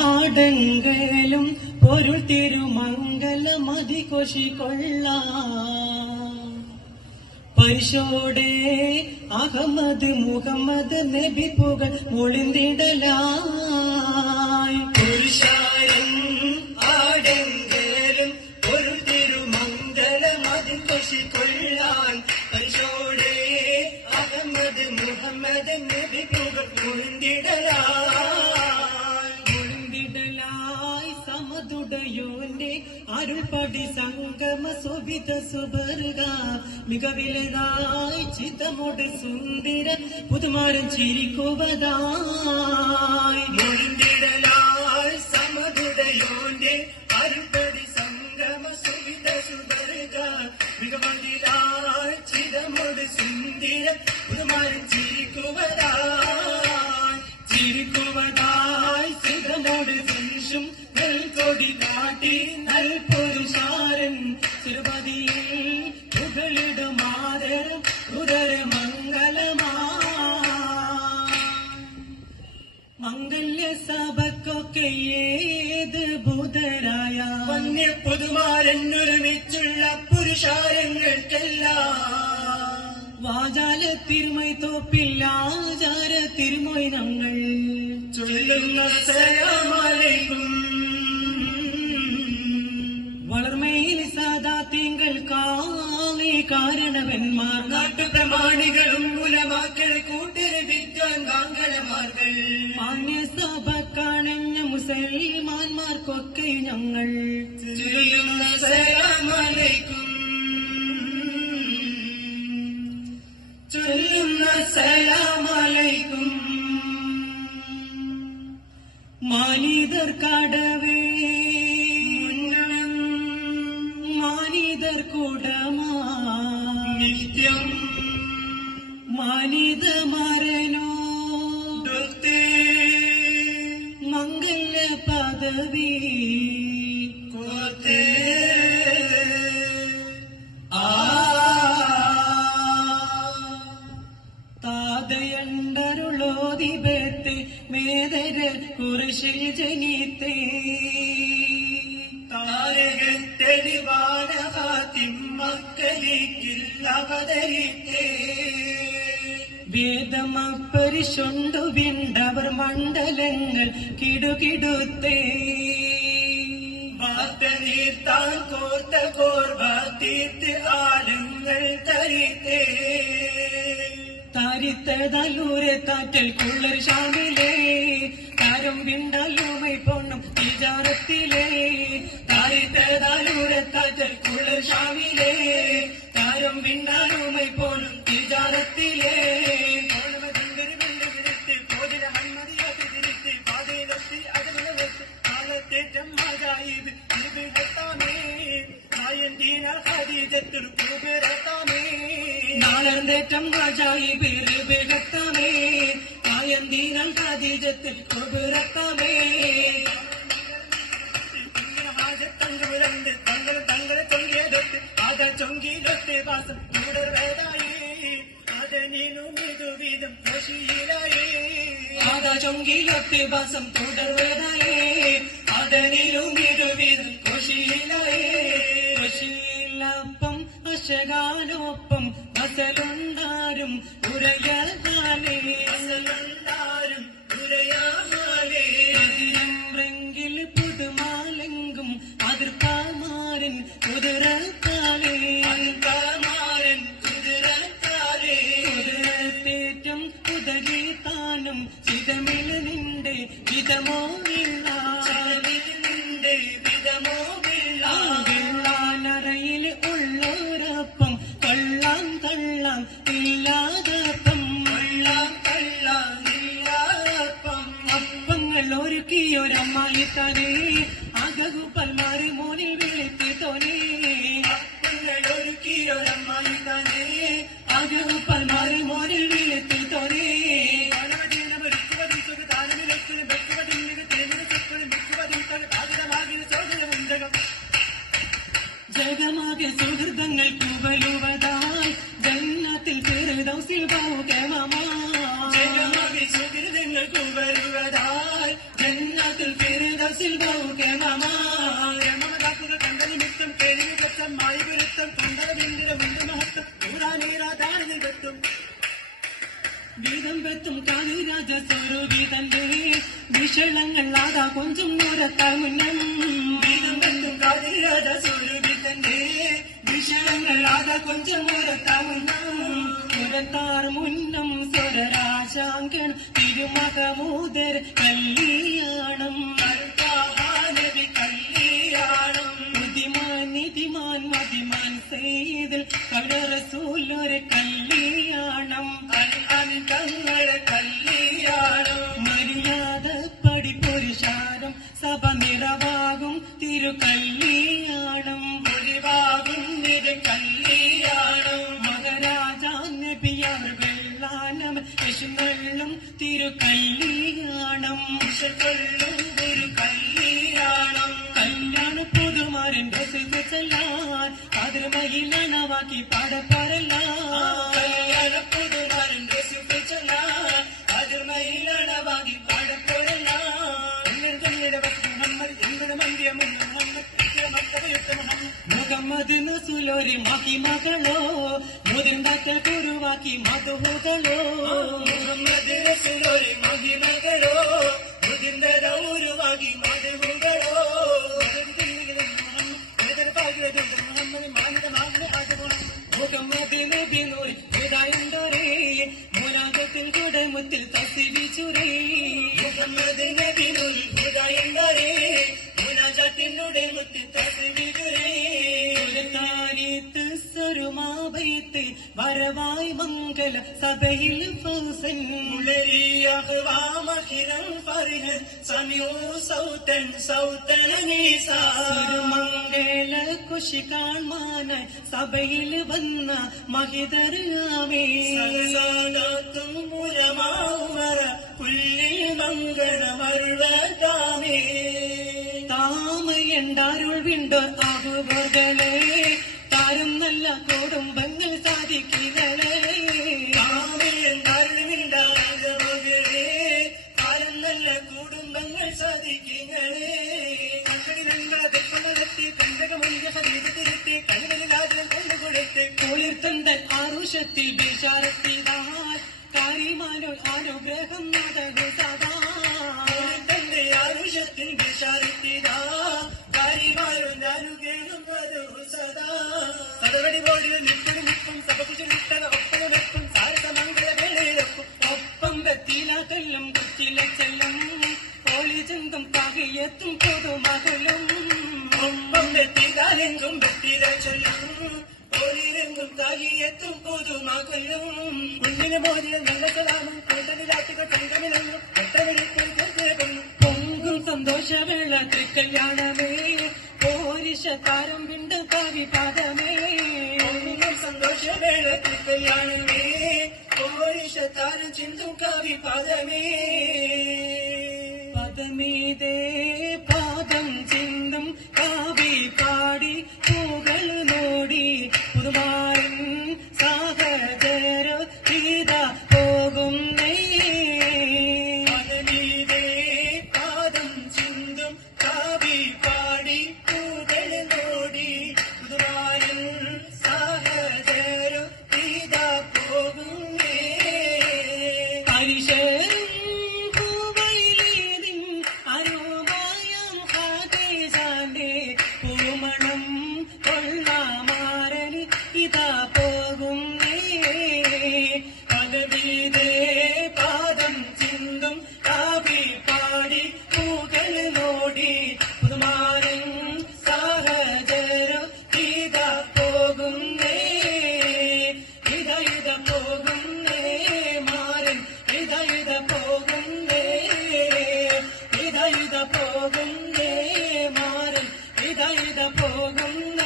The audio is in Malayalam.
ആടെങ്കലും പൊരുൾ തിരുമംഗലമതി കൊശിക്കൊള്ളാം പരിശോടെ അഹമ്മദ് മുഹമ്മദ് നബി പുകൾ മൊളിന്തിടലായി പുരുഷാരം ആടെങ്കലും പൊരുൾ തിരുമംഗലമതി കൊശിക്കൊള്ളാൻ പരിശോടെ അഹമ്മദ് മുഹമ്മദ് നബി പുകൾ മൊളിന്തിടലായി സമതുടയോന്റെ അരുൾപടി സംഗമ സുബിത സുബർഗ മികവിലതായി ചിതമോട് സുന്ദര പുതുമാരൻ ചിരിക്കുവതായി മൊഴിന്തിടലായി സമതുടയോന്റെ അരുൾപടി സംഗമ സുബിത സുബർഗ മികവിലായി ചിതമോട് സുന്ദര പുതുമാരൻ ചിരിക്കുവതായി ചിതമോട് സുൻഷും നെൽക്കൊടി കാട്ടി നൽപുരുഷാരൻ തിരുപതിയിൽ പുകളിടുമാതരം ഉദര മംഗല്യ സഭക്കൊക്കെ ഏത് ബുധരായ വന്യ പുതുമാരൻ ഒരുമിച്ചുള്ള പുരുഷാരങ്ങൾക്കെല്ലാം വാചാല തിരുമൈ തോപ്പില്ല ആചാര തിരുമൊയ് ഞങ്ങൾ ചൊല്ലുന്ന സലാമലൈക്കും വളർമയിൽ സാദാ തിങ്കൾ കാളി കാരണവന്മാർ നാട്ടുപ്രമാണികളും ഉലമാക്കൾ കൂട്ടര് വിദ്വാൻകാങ്കളമാർകൾ മാന്യസഭ കാണഞ്ഞ മുസൽമാന്മാർക്കൊക്കെ ഞങ്ങൾ ചൊല്ലുന്ന സലാമലൈക്കും ചൊല്ലുന്ന സലാമലൈക്കും മാനിതർ കടവേ മാനിതർ കൂടമാ നിത്യം മാനിത മരനോ മംഗല്യ പദവി കോർത്തേ താതയണ്ടരുളോദിപത്തെ മേദര കുരിശിൽ ജനിത്തേ താരകത്തെളിവാനഹാത്തിമ്മക്കലിക്കില്ലവതരിത്തേ വേദമപ്പരിശുണ്ടു വിണ്ടവർ മണ്ഡലങ്ങൾ കിടുകിടുത്തേ വാർത്തനീർത്താൻ കോർത്ത കോർവാത്തീർത്ത് ആലങ്ങൾ തരിത്തേ താരിത്തതലൂരെ താറ്റൽ കുള്ളർ ഷാമിലേ താരം വിണ്ടലുമൈ പൊണ്ണും വിചാരത്തിലേ താരിത്തതലൂരെ താറ്റൽ കുള്ളർ ഷാമിലേ താരം വിണ്ടലുമൈ പൊണ്ണും വിചാരത്തിലേ നാളന്തേറ്റം ഖദീജത്തുൽ കുബ്രത്താമേ ആയന്തീനൽ ഖദീജത്തുൽ കുബ്രത്താമേ തങ്ങളെ ചൊങ്കിയിലൊട്ട് ആദ ചൊങ്കിയിലൊട്ട് വാസം കൂടവേദായി അതനീനും ഇതുവിധം ഖുശിയിലായി ആദ ചൊങ്കിയിലൊട്ട് വാസം തുടർവേദായി അതനീനും ഇതുവിധം ഖുശിയിലായി ഖുശിയിലപ്പം അശകാനൊപ്പം അസലുണ്ടാരും ഉരയാലേ അസലുണ്ടാരും ഉരയാലേ എതിരെങ്കിൽ പുതുമാലെങ്കും അതിർക്കാമാരൻ കുതിരത്താലേ അതിർക്കാമാരൻ കുതിരത്താലേ കുതിരത്തേറ്റം കുതകി താനും ചിതമിൽ നിന്റെ വിധമോ ഇല്ല നിന്റെ വിധമോ ഇല്ല വെള്ളാനറയിൽ ഉള്ളോരപ്പം കൊള്ളാം തള്ളാം ഇല്ലാതപ്പം കൊള്ളാം തള്ളാം ഇല്ലാതപ്പം അപ്പങ്ങൾ ഒരുക്കിയൊരമ്മായി തനേ അകകു പൽമാറി മോനിൽ വിളിത്തി തോനേ അപ്പങ്ങൾ ഒരുക്കിയൊരമ്മായി തനേ അകകു പൽമാറി മോനിൽ വിളിത്തി തോനേ ജഗമാകെ സുഹൃതങ്ങൾ കുവലുവതായി ജന്നത്തിൽ ഫിർദൗസിൽ ജഗമാകെ സുഹൃതങ്ങൾ കുവലുവതായി ജന്നത്തിൽ മനസ്സിൽ രമണകാക്കുക കണ്ട നിമിത്തം കേളിവിധത്തം മായുവിരുത്തം തൊണ്ടരവിന്ദിര മുന്തി മഹത്വം നൂറാനീറാതാണ് നികത്തും വീതം വെത്തും കാളിരാജ സ്വരൂപിതന്റെ വിഷളങ്ങളാതാ കൊഞ്ചും നൂരത്താൽ മുന്നം വീതം വെത്തും കാളിരാജ സ്വരൂപിതന്റെ വിഷളങ്ങളാതാ കൊഞ്ചും നൂരത്താൽ മുന്നം പുരത്താർ മുന്നം സ്വരരാശാങ്കൻ തിരുമകമൂതർ കല്യാണം നബി കല്യാണം നിധിമാൻ മതിമാൻ സെയ്തിൽ കവിരസൂലൊരു കല്യാണം തങ്ങളുടെ കല്യാണം മര്യാദപ്പടി പുരുഷാരം സഭ നിറവാകും തിരുകല്യാണം ഒഴിവാകും നിര കല്യാണം മഹാരാജാ നബിയാർ വെള്ളാനം യശുമെള്ളും തിരുകല്യാണം കൊള്ളും ഒരു കല്യാണം കല്യാണ പുതുമാരന്റെ ചെല്ലാൻ അതിൽ മയിലണവാക്കി പാടപ്പാറല്ല കല്യാണപ്പുതുമാരന്റെ സുഖിച്ചല്ല അതിർ മയിലണവാകി പാടപ്പോരല്ല മുഹമ്മദ് എന്തൊരു മന്ദിയ മുഹമ്മദ് മുഹമ്മദ് നസുലോരി മാക്കി മകളോ മുതിർന്നാക്കൾ കുരുവാക്കി മധുഹുകളോ മുഹമ്മദ് റസൂലൊരു മഹിമകളോ മുതിർന്ന ദൗരുവാകി മധുകളോ മുഹമ്മദ് മാനിതമാകുന്ന ആഗ്രഹം മുഹമ്മദ് നബി നൂറി ഹൃദയന്തരേ മുനാദത്തിൽ കുടമുത്തിൽ തസിവിച്ചുരേ മുഹമ്മദ് നബിനുൽ ഹുദയന്തരേ മുനാജാത്തിനുടെ മുത്തി തസ്ബീഹുരേ ഒരു താരീത്ത് സ്വരുമാപയത്ത് വരവായി മംഗല സഭയിൽ ഫൗസൻ മുളരിയഹ്വാമഹിരം ഫർഹൻ സമീഉ സൗതൻ സൗതന നീസാ ഒരു മംഗല കുശി കാണാനായി സഭയിൽ വന്ന മഹിതരാമേ സദാത്തും മുരമാഉമറ പുല്ലിൽ മംഗളമരുളതാമേ താമയണ്ടാരുൾ വിണ്ടോ ആകുകളെ താരും നല്ല കുടുംബങ്ങൾ സാധിക്കുന്നേ കാലം നല്ല കുടുംബങ്ങൾ സാധിക്കുന്നേ കുളിർത്തന്തൻ ആരുഷത്തിൽ വിശാരത്തിതാൽ കാര്യമാനോ അനുഗ്രഹം നടന്നു സദാ തന്റെ ആരുഷത്തിൽ വിശാരത്തിതാ കാര്യമാരും അനുഗ്രഹം സദാ സദവടി ബോഡിയിൽ നിൽക്കും നിൽക്കും സഭകുശലിട്ട ഒപ്പമെത്തും സാരസമംഗള വേളയിലെത്തും ഒപ്പം വെത്തിലാക്കല്ലും കുത്തില ചെല്ലും പോളി ചെന്തും പകയെത്തും പുതുമകളും ഒപ്പം വെത്തികാലെങ്കും വെത്തില ചൊല്ലും ഓരിലെങ്കും താകിയെത്തും പുതുമകളും കുഞ്ഞിന് മോദിയ നല്ല സലാമും കൂട്ടനിലാറ്റുക തങ്കമിലെന്നും ഒട്ടവിളിക്കും തീർച്ചയായും പൊങ്കും സന്തോഷവേള തൃക്കല്യാണമേ പോരിഷക്കാരം വിണ്ട് കവി പദമേ സന്തോഷവേളത്തിൽ കല്യാണമേ ഓരിഷത്താരം ചിന്തും കവി പദമേ പദമീതേ പാദം ചിന്തും കവി പാടി പൂകൾ നോടി പുതുമാരൻ സാഹചര ഇത പോകും പദമീതേ പാദം ചിന്തും കവി പാടി പൂകൾ നോടി പുതുവായൻ സാഹചര ഇതാ പോകുന്നേ പരിശരും പൂവൈലീതിൻ അരോമായം ഹാദേശാന്റെ പൂമണം കൊള്ളാമാരന് ഇതാ പോകുന്നേ പദവീതേ പാദം ചിന്തും കാവി പാടി പൂകൾ നോടി പുതുമാരൻ സാഹചര ഇതാ പോകുന്നേ ഇത പോകുന്നേ മാരൻ ഇത പോകുന്നേ ഇത പോകുന്നേ മാരൻ ഇത പോകുന്നേ